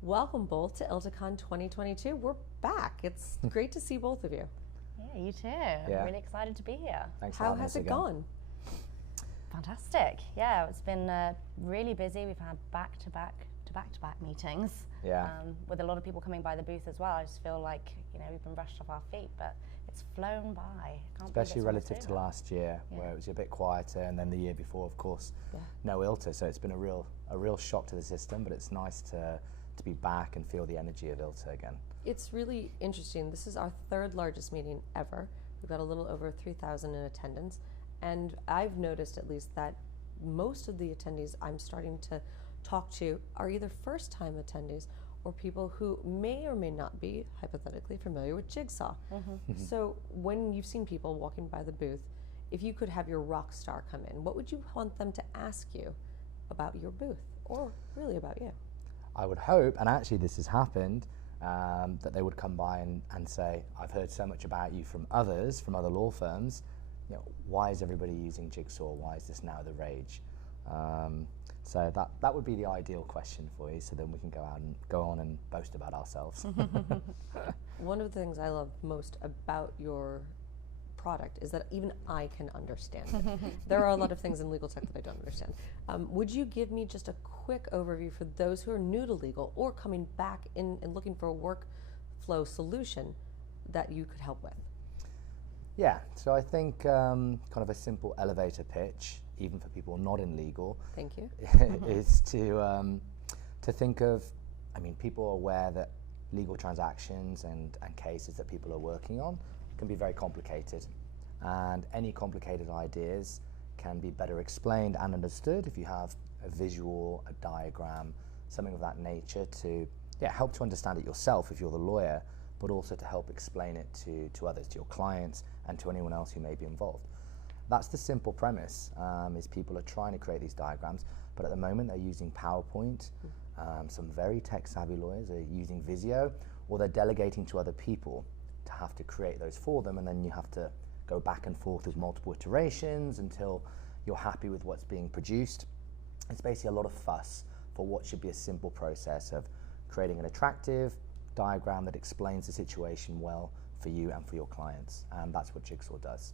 Welcome both to ILTACON 2022. We're back. It's great to see both of you. Yeah, you too. I'm really excited to be here. Thanks How has it gone? Fantastic. Yeah, it's been really busy. We've had back-to-back meetings. Yeah. With a lot of people coming by the booth as well. I just feel like, we've been rushed off our feet, but it's flown by. Especially relative to last year, where it was a bit quieter, and then the year before, of course, no ILTA. So it's been a real shock to the system, but it's nice to be back and feel the energy of ILTA again. It's really interesting. This is our third largest meeting ever. We've got a little over 3,000 in attendance, and I've noticed at least that most of the attendees I'm starting to talk to are either first-time attendees or people who may or may not be hypothetically familiar with Jigsaw. So when you've seen people walking by the booth, if you could have your rock star come in, what would you want them to ask you about your booth, or really about you? I would hope, and actually this has happened, that they would come by and say, I've heard so much about you from others, from other law firms, why is everybody using Jigsaw? Why is this now the rage? So that would be the ideal question for you, so then we can go on and boast about ourselves. One of the things I love most about your product is that even I can understand it. There are a lot of things in legal tech that I don't understand. Would you give me just a quick overview for those who are new to legal or coming back in and looking for a workflow solution that you could help with? Yeah, so I think kind of a simple elevator pitch, even for people not in legal, Thank you. is to think of, people are aware that legal transactions and cases that people are working on can be very complicated, and any complicated ideas can be better explained and understood if you have a visual, a diagram, something of that nature to help to understand it yourself if you're the lawyer, but also to help explain it to others, to your clients and to anyone else who may be involved. That's the simple premise, is people are trying to create these diagrams, but at the moment they're using PowerPoint. Some very tech-savvy lawyers are using Visio, or they're delegating to other people to have to create those for them, and then you have to go back and forth with multiple iterations until you're happy with what's being produced. It's basically a lot of fuss for what should be a simple process of creating an attractive diagram that explains the situation well for you and for your clients, and that's what Jigsaw does.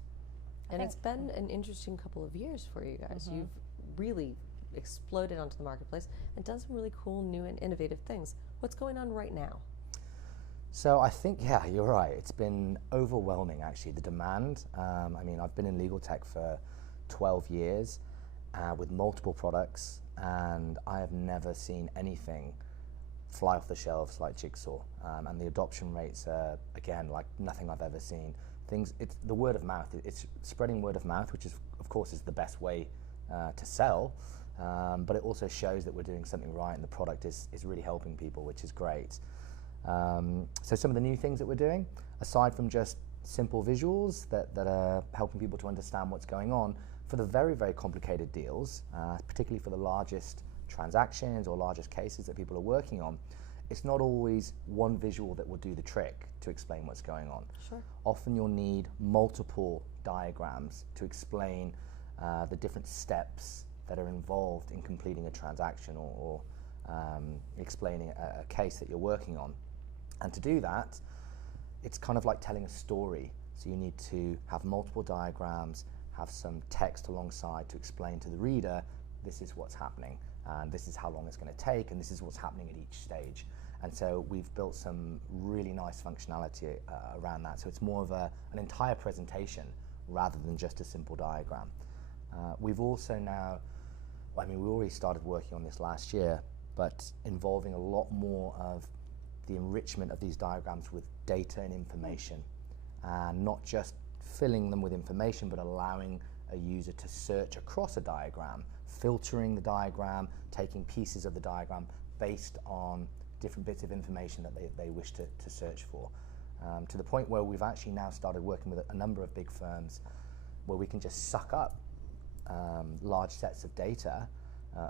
And it's been an interesting couple of years for you guys. You've really exploded onto the marketplace and done some really cool, new and innovative things. What's going on right now? So I think, you're right. It's been overwhelming, actually, the demand. I've been in legal tech for 12 years with multiple products, and I have never seen anything fly off the shelves like Jigsaw. And the adoption rates are, again, like nothing I've ever seen. It's the word of mouth. It's spreading word of mouth, which is, of course, is the best way to sell. But it also shows that we're doing something right, and the product is really helping people, which is great. So some of the new things that we're doing, aside from just simple visuals that are helping people to understand what's going on, for the very, very complicated deals, particularly for the largest transactions or largest cases that people are working on, it's not always one visual that will do the trick to explain what's going on. Sure. Often you'll need multiple diagrams to explain the different steps that are involved in completing a transaction or explaining a case that you're working on. And to do that, it's kind of like telling a story. So you need to have multiple diagrams, have some text alongside to explain to the reader, this is what's happening, and this is how long it's going to take, and this is what's happening at each stage. And so we've built some really nice functionality around that. So it's more of an entire presentation rather than just a simple diagram. We've also now, we already started working on this last year, but involving a lot more of the enrichment of these diagrams with data and information, and not just filling them with information, but allowing a user to search across a diagram, filtering the diagram, taking pieces of the diagram based on different bits of information that they wish to search for, to the point where we've actually now started working with a number of big firms where we can just suck up large sets of data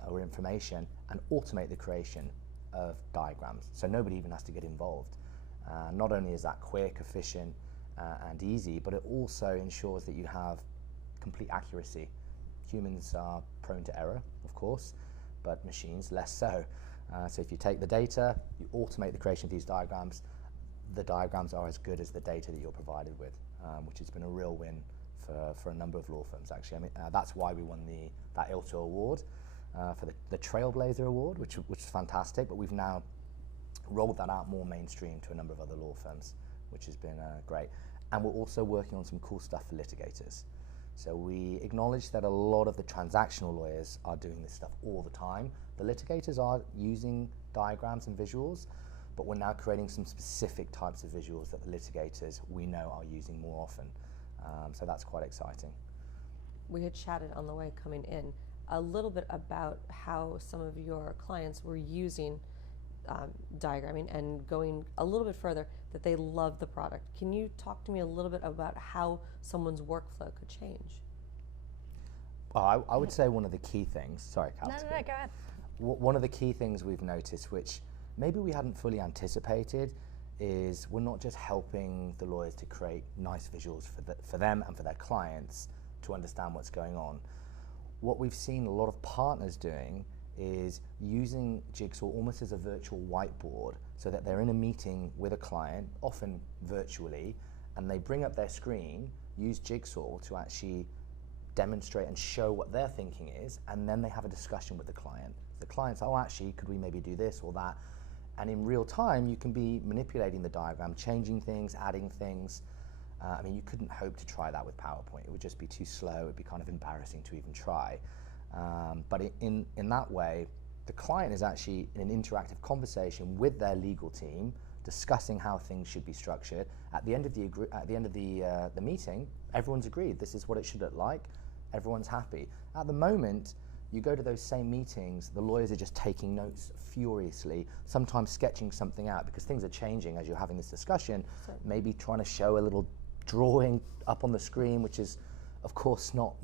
or information and automate the creation of diagrams. So nobody even has to get involved. Not only is that quick, efficient, and easy, but it also ensures that you have complete accuracy. Humans are prone to error, of course, but machines less so. So if you take the data, you automate the creation of these diagrams, the diagrams are as good as the data that you're provided with, which has been a real win for a number of law firms, actually. I mean, that's why we won that ILTA award, for the Trailblazer Award, which is fantastic, but we've now rolled that out more mainstream to a number of other law firms, which has been great. And we're also working on some cool stuff for litigators. So we acknowledge that a lot of the transactional lawyers are doing this stuff all the time. The litigators are using diagrams and visuals, but we're now creating some specific types of visuals that the litigators we know are using more often. So that's quite exciting. We had chatted on the way coming in a little bit about how some of your clients were using diagramming and going a little bit further, that they love the product. Can you talk to me a little bit about how someone's workflow could change? Well, I would say one of the key things, sorry, Cal. No, go ahead. One of the key things we've noticed, which maybe we hadn't fully anticipated, is we're not just helping the lawyers to create nice visuals for them and for their clients to understand what's going on. What we've seen a lot of partners doing is using Jigsaw almost as a virtual whiteboard, so that they're in a meeting with a client, often virtually, and they bring up their screen, use Jigsaw to actually demonstrate and show what their thinking is, and then they have a discussion with the client. The client's, oh, actually, could we maybe do this or that? And in real time, you can be manipulating the diagram, changing things, adding things. I mean, you couldn't hope to try that with PowerPoint. It would just be too slow. It'd be kind of embarrassing to even try. But in that way, the client is actually in an interactive conversation with their legal team, discussing how things should be structured. At the end of the meeting, everyone's agreed. This is what it should look like. Everyone's happy. At the moment, you go to those same meetings, the lawyers are just taking notes furiously, sometimes sketching something out because things are changing as you're having this discussion, maybe trying to show a little drawing up on the screen, which is, of course, not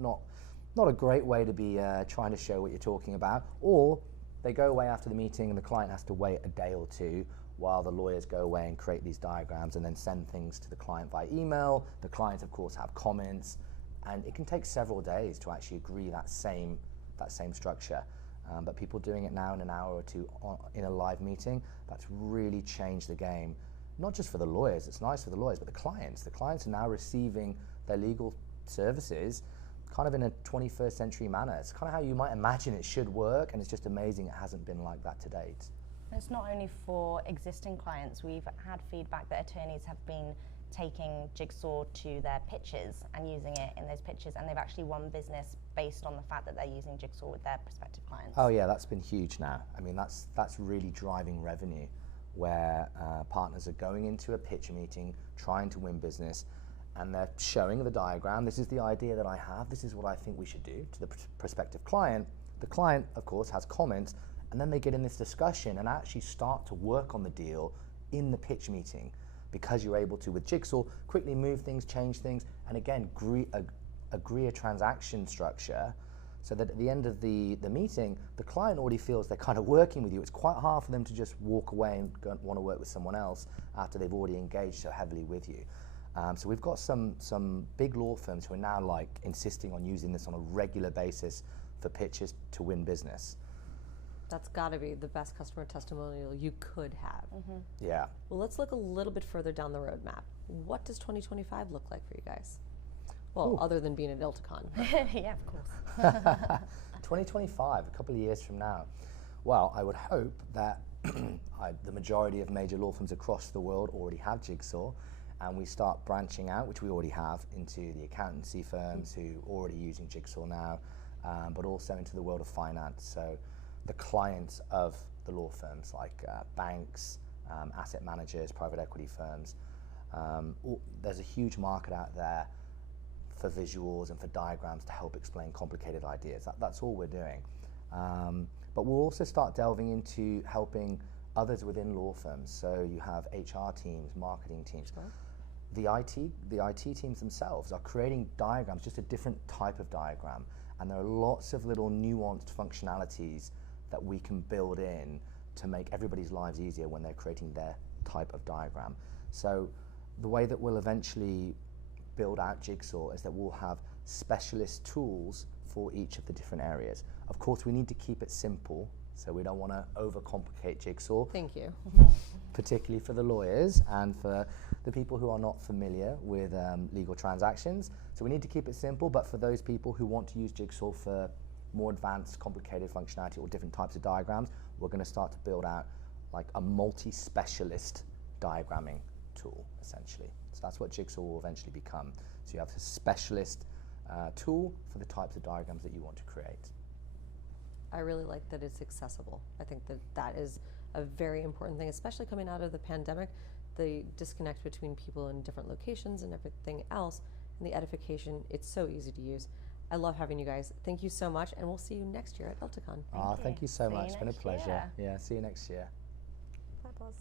a great way to be trying to show what you're talking about. Or they go away after the meeting and the client has to wait a day or two while the lawyers go away and create these diagrams and then send things to the client by email. The clients, of course, have comments, and it can take several days to actually agree that same structure. But people doing it now in an hour or two in a live meeting, that's really changed the game. Not just for the lawyers, it's nice for the lawyers, but the clients. The clients are now receiving their legal services kind of in a 21st century manner. It's kind of how you might imagine it should work, and it's just amazing it hasn't been like that to date. It's not only for existing clients. We've had feedback that attorneys have been taking Jigsaw to their pitches and using it in those pitches, and they've actually won business based on the fact that they're using Jigsaw with their prospective clients. Oh yeah, that's been huge now. I mean, that's really driving revenue, where partners are going into a pitch meeting, trying to win business, and they're showing the diagram. This is the idea that I have. This is what I think we should do to the prospective client. The client, of course, has comments, and then they get in this discussion and actually start to work on the deal in the pitch meeting, because you're able to, with Jigsaw, quickly move things, change things, and again, agree a transaction structure, so that at the end of the meeting, the client already feels they're kind of working with you. It's quite hard for them to just walk away and want to work with someone else after they've already engaged so heavily with you. So we've got some big law firms who are now like insisting on using this on a regular basis for pitches to win business. That's got to be the best customer testimonial you could have. Mm-hmm. Yeah. Well, let's look a little bit further down the roadmap. What does 2025 look like for you guys? Well, Ooh. Other than being at ILTACON. Yeah, of course. 2025, a couple of years from now. Well, I would hope that the majority of major law firms across the world already have Jigsaw, and we start branching out, which we already have, into the accountancy firms who are already using Jigsaw now, but also into the world of finance. So the clients of the law firms, like banks, asset managers, private equity firms. There's a huge market out there for visuals and for diagrams to help explain complicated ideas. That's all we're doing. But we'll also start delving into helping others within law firms. So you have HR teams, marketing teams. Sure. The IT teams themselves are creating diagrams, just a different type of diagram. And there are lots of little nuanced functionalities that we can build in to make everybody's lives easier when they're creating their type of diagram. So the way that we'll eventually build out Jigsaw is that we'll have specialist tools for each of the different areas. Of course, we need to keep it simple, so we don't want to overcomplicate Jigsaw. Thank you. Particularly for the lawyers and for the people who are not familiar with legal transactions. So we need to keep it simple, but for those people who want to use Jigsaw for more advanced, complicated functionality or different types of diagrams, we're going to start to build out like a multi-specialist diagramming tool, essentially. So that's what Jigsaw will eventually become. So you have a specialist tool for the types of diagrams that you want to create. I really like that it's accessible. I think that that is a very important thing, especially coming out of the pandemic, the disconnect between people in different locations and everything else, and the edification, it's so easy to use. I love having you guys. Thank you so much, and we'll see you next year at ILTACON. Thank you so See you much. It's been a next pleasure. year. Yeah, see you next year. That was.